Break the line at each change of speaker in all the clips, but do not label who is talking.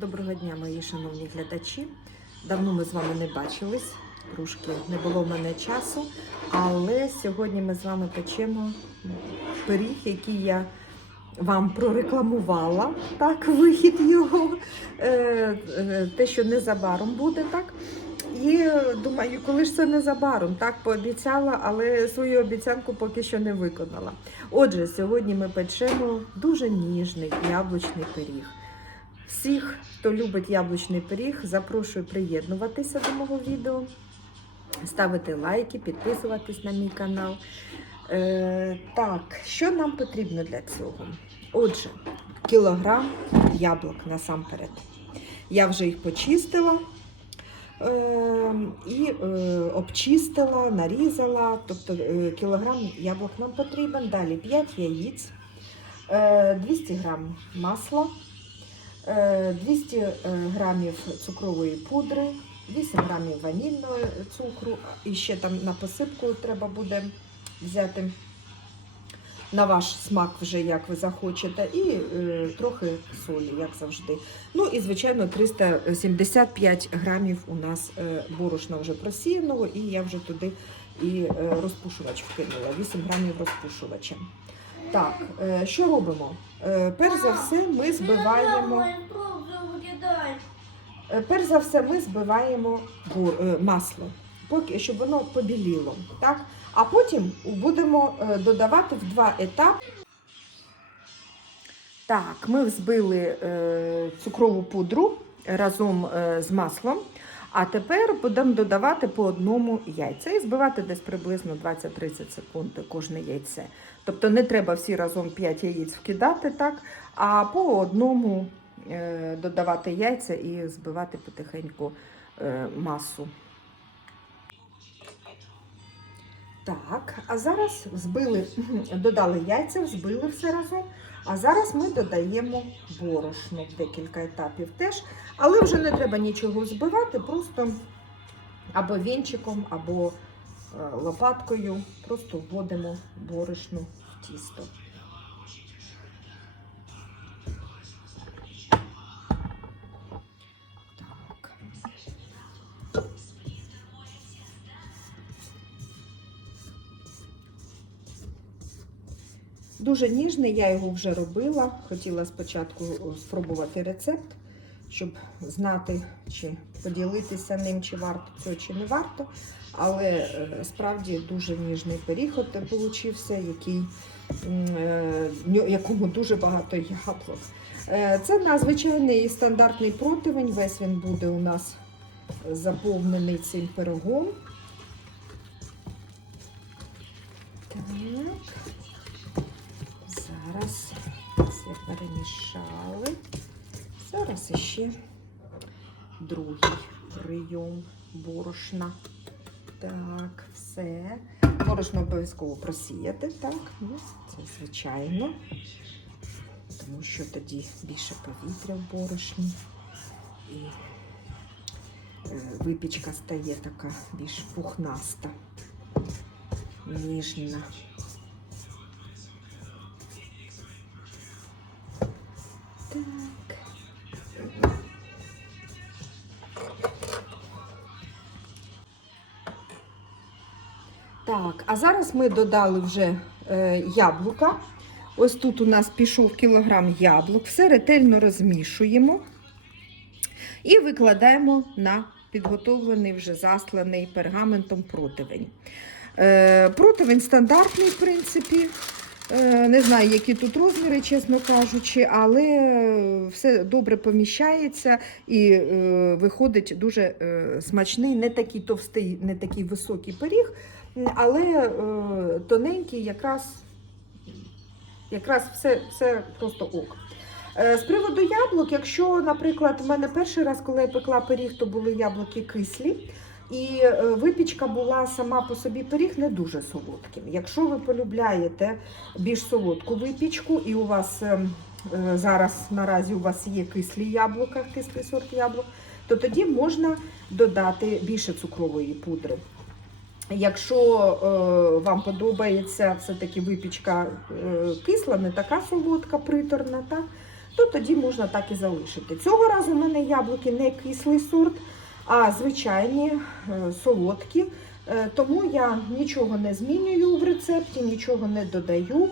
Доброго дня, мої шановні глядачі. Давно ми з вами не бачились, трошки не було в мене часу, але сьогодні ми з вами печемо пиріг, який я вам прорекламувала, так, вихід його, е, е, те, що незабаром буде, так. І е, думаю, коли ж це незабаром, так пообіцяла, але свою обіцянку поки що не виконала. Отже, сьогодні ми печемо дуже ніжний яблучний пиріг. Всіх, хто любить яблучний пиріг, запрошую приєднуватися до мого відео, ставити лайки, підписуватись на мій канал. Е, так, що нам потрібно для цього? Отже, кілограм яблук насамперед. Я вже їх почистила е, і е, обчистила, нарізала. Тобто е, кілограм яблук нам потрібен. Далі 5 яєць, е, 200 грам масла. Е, 200 е, грамів цукрової пудри, 8 грамів ванільного цукру, і ще там на посипку треба буде взяти. На ваш смак, вже як ви захочете, і е, трохи солі, як завжди. Ну і, звичайно, 375 грамів у нас е, борошна вже просіяного, і я вже туди і е, розпушувач вкинула, 8 грамів розпушувача. Так, е, що робимо? Е, перш за все, ми збиваємо. Е, Перш за все, ми збиваємо е, масло, поки щоб воно побіліло. Так? А потім будемо е, додавати в два етапи. Так, ми взбили е, цукрову пудру разом е, з маслом. А тепер будемо додавати по одному яйця і збивати десь приблизно 20-30 секунд кожне яйце. Тобто не треба всі разом 5 яєць вкидати, так, а по одному е, додавати яйця і збивати потихеньку е, масу. Так, а зараз збили, додали яйця, взбили все разом. А зараз ми додаємо борошно в декілька етапів теж. Але вже не треба нічого збивати, просто або вінчиком, або е, лопаткою просто вводимо борошно в тісто. Дуже ніжний, я його вже робила. Хотіла спочатку спробувати рецепт, щоб знати, чи поділитися ним, чи варто цього, чи не варто. Але е, справді дуже ніжний пиріг от який, е, якому дуже багато яблук. Е, Це надзвичайний стандартний противень. Весь він буде у нас заповнений цим пирогом. Так. Перемішали. Зараз іще другий прийом борошна. Так, все. Борошно обов'язково просіяти, так, ну, це звичайно. Тому що тоді більше повітря в борошні. І е, випічка стає така більш пухнаста, ніжна. Так. Так, а зараз ми додали вже е, яблука. Ось тут у нас пішов кілограм яблук. Все ретельно розмішуємо і викладаємо на підготовлений вже засланий пергаментом противень. Е, противень стандартний, в принципі. Е, Не знаю, які тут розміри, чесно кажучи, але все добре поміщається і е, виходить дуже е, смачний, не такий товстий, не такий високий пиріг, але тоненький, якраз, якраз все, все просто ок. З приводу яблук, якщо, наприклад, в мене перший раз, коли я пекла пиріг, то були яблуки кислі. І е, випічка була сама по собі пиріг не дуже солодким. Якщо ви полюбляєте більш солодку випічку, і у вас е, е, зараз наразі у вас є кислі яблука, кислий сорт яблук, то тоді можна додати більше цукрової пудри. Якщо вам подобається все-таки випічка кисла, не така солодка, приторна, так, то тоді можна так і залишити. Цього разу в мене яблуки не кислий сорт, а звичайні е, солодкі. Е, Тому я нічого не змінюю в рецепті, нічого не додаю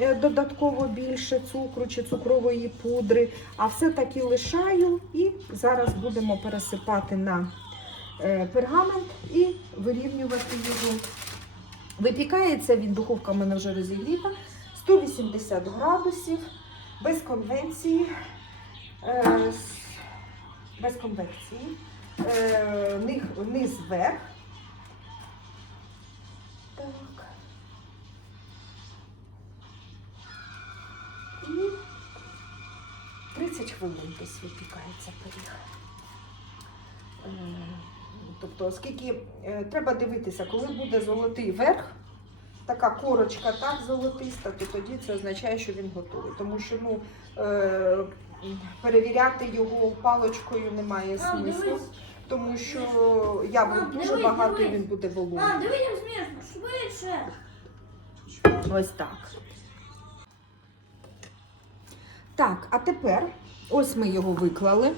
е, додатково більше цукру чи цукрової пудри, а все таки лишаю і зараз будемо пересипати на пергамент і вирівнювати його. Випікається він, духовка в мене вже розігріта, 180 градусів, без конвенції, без конвекції, е, низ- вверх. Так. І 30 хвилин десь випікається пиріг. Е, Тобто, оскільки е, треба дивитися, коли буде золотий верх, така корочка так золотиста, то тоді це означає, що він готовий. Тому що ну, е, перевіряти його паличкою немає смислу, тому що яблук
Мам,
дуже багато і він буде вологий.
А, диви, як швидше.
Ось так. Так, а тепер ось ми його виклали.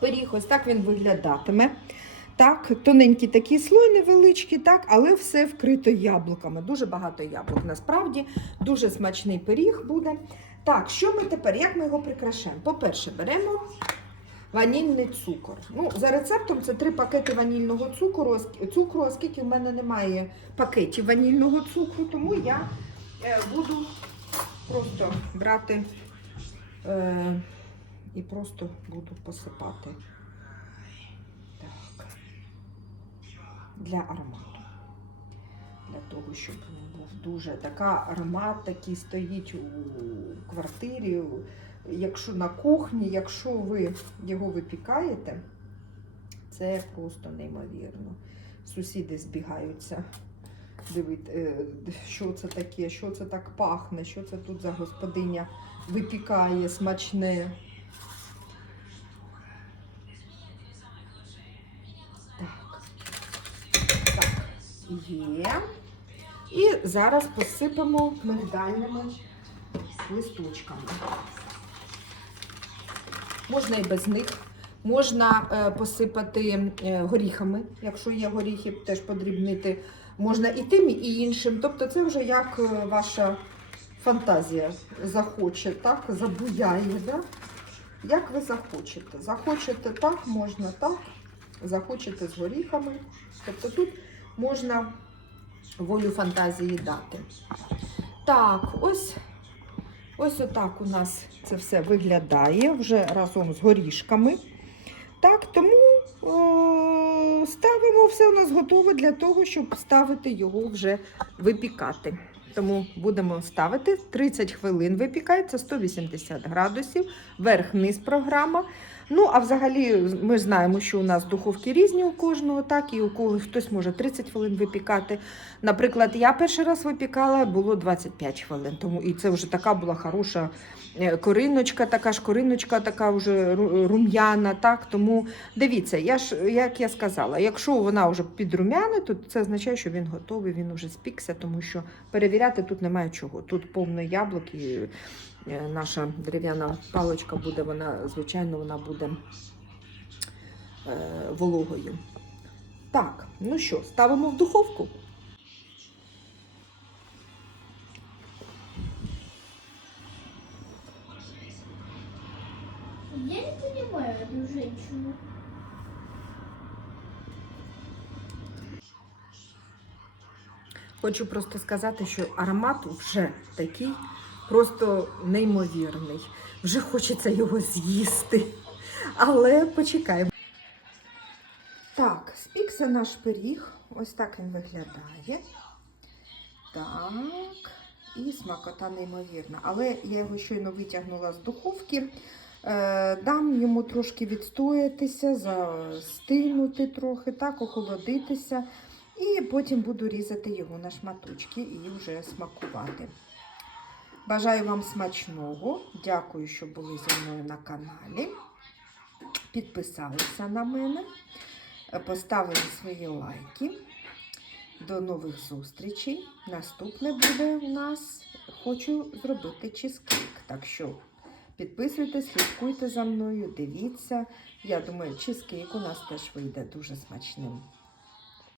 Пиріг, ось так він виглядатиме. Так, тоненький такий слой невеличкий, так, але все вкрито яблуками. Дуже багато яблук. Насправді дуже смачний пиріг буде. Так, що ми тепер? Як ми його прикрашаємо? По-перше, беремо ванільний цукор. Ну, за рецептом це три пакети ванільного цукру, цукру, оскільки в мене немає пакетів ванільного цукру, тому я е, буду просто брати е, і просто буду посипати. Так. Для аромату. Для того, щоб він був дуже така аромат такий стоїть у квартирі. Якщо на кухні, якщо ви його випікаєте, це просто неймовірно. Сусіди збігаються. Дивити, е, що це таке, що це так пахне, що це тут за господиня випікає смачне. Так. Так, є. І зараз посипемо мигдальними листочками. Можна і без них. Можна е, посипати е, горіхами, якщо є горіхи, теж подрібнити. Можна і тим, і іншим. Тобто це вже як е, ваша фантазія захоче, так, забуяє. Да? Як ви захочете. Захочете так, можна так, захочете з горіхами. Тобто тут можна волю фантазії дати. Так, ось Ось отак у нас це все виглядає вже разом з горішками. Так, тому о, ставимо все у нас готове для того, щоб ставити його вже випікати. Тому будемо ставити 30 хвилин випікається 180 градусів, верх-низ програма. Ну, а взагалі, ми знаємо, що у нас духовки різні у кожного, так, і у когось хтось може 30 хвилин випікати. Наприклад, я перший раз випікала, було 25 хвилин. Тому і це вже така була хороша е, кориночка, така ж кориночка, така вже ру- рум'яна. Так тому дивіться, я ж як я сказала, якщо вона вже підрум'яна, то це означає, що він готовий, він вже спікся, тому що перевіряти тут немає чого. Тут повно яблук і наша дерев'яна паличка буде, вона звичайно, вона буде е, вологою. Так, ну що, ставимо в духовку.
Я не понимаю эту женщину.
Хочу просто сказати, що аромат вже такий просто неймовірний. Вже хочеться його з'їсти. Але почекаємо. Так, спікся наш пиріг. Ось так він виглядає. Так. І смакота неймовірна. Але я його щойно витягнула з духовки. Е, Дам йому трошки відстоятися, застигнути трохи, так, охолодитися. І потім буду різати його на шматочки і вже смакувати. Бажаю вам смачного. Дякую, що були зі мною на каналі. Підписалися на мене, поставили свої лайки. До нових зустрічей. Наступне буде у нас хочу зробити чизкейк. Так що Підписуйтесь, слідкуйте за мною, дивіться. Я думаю, чизкейк у нас теж вийде дуже смачним.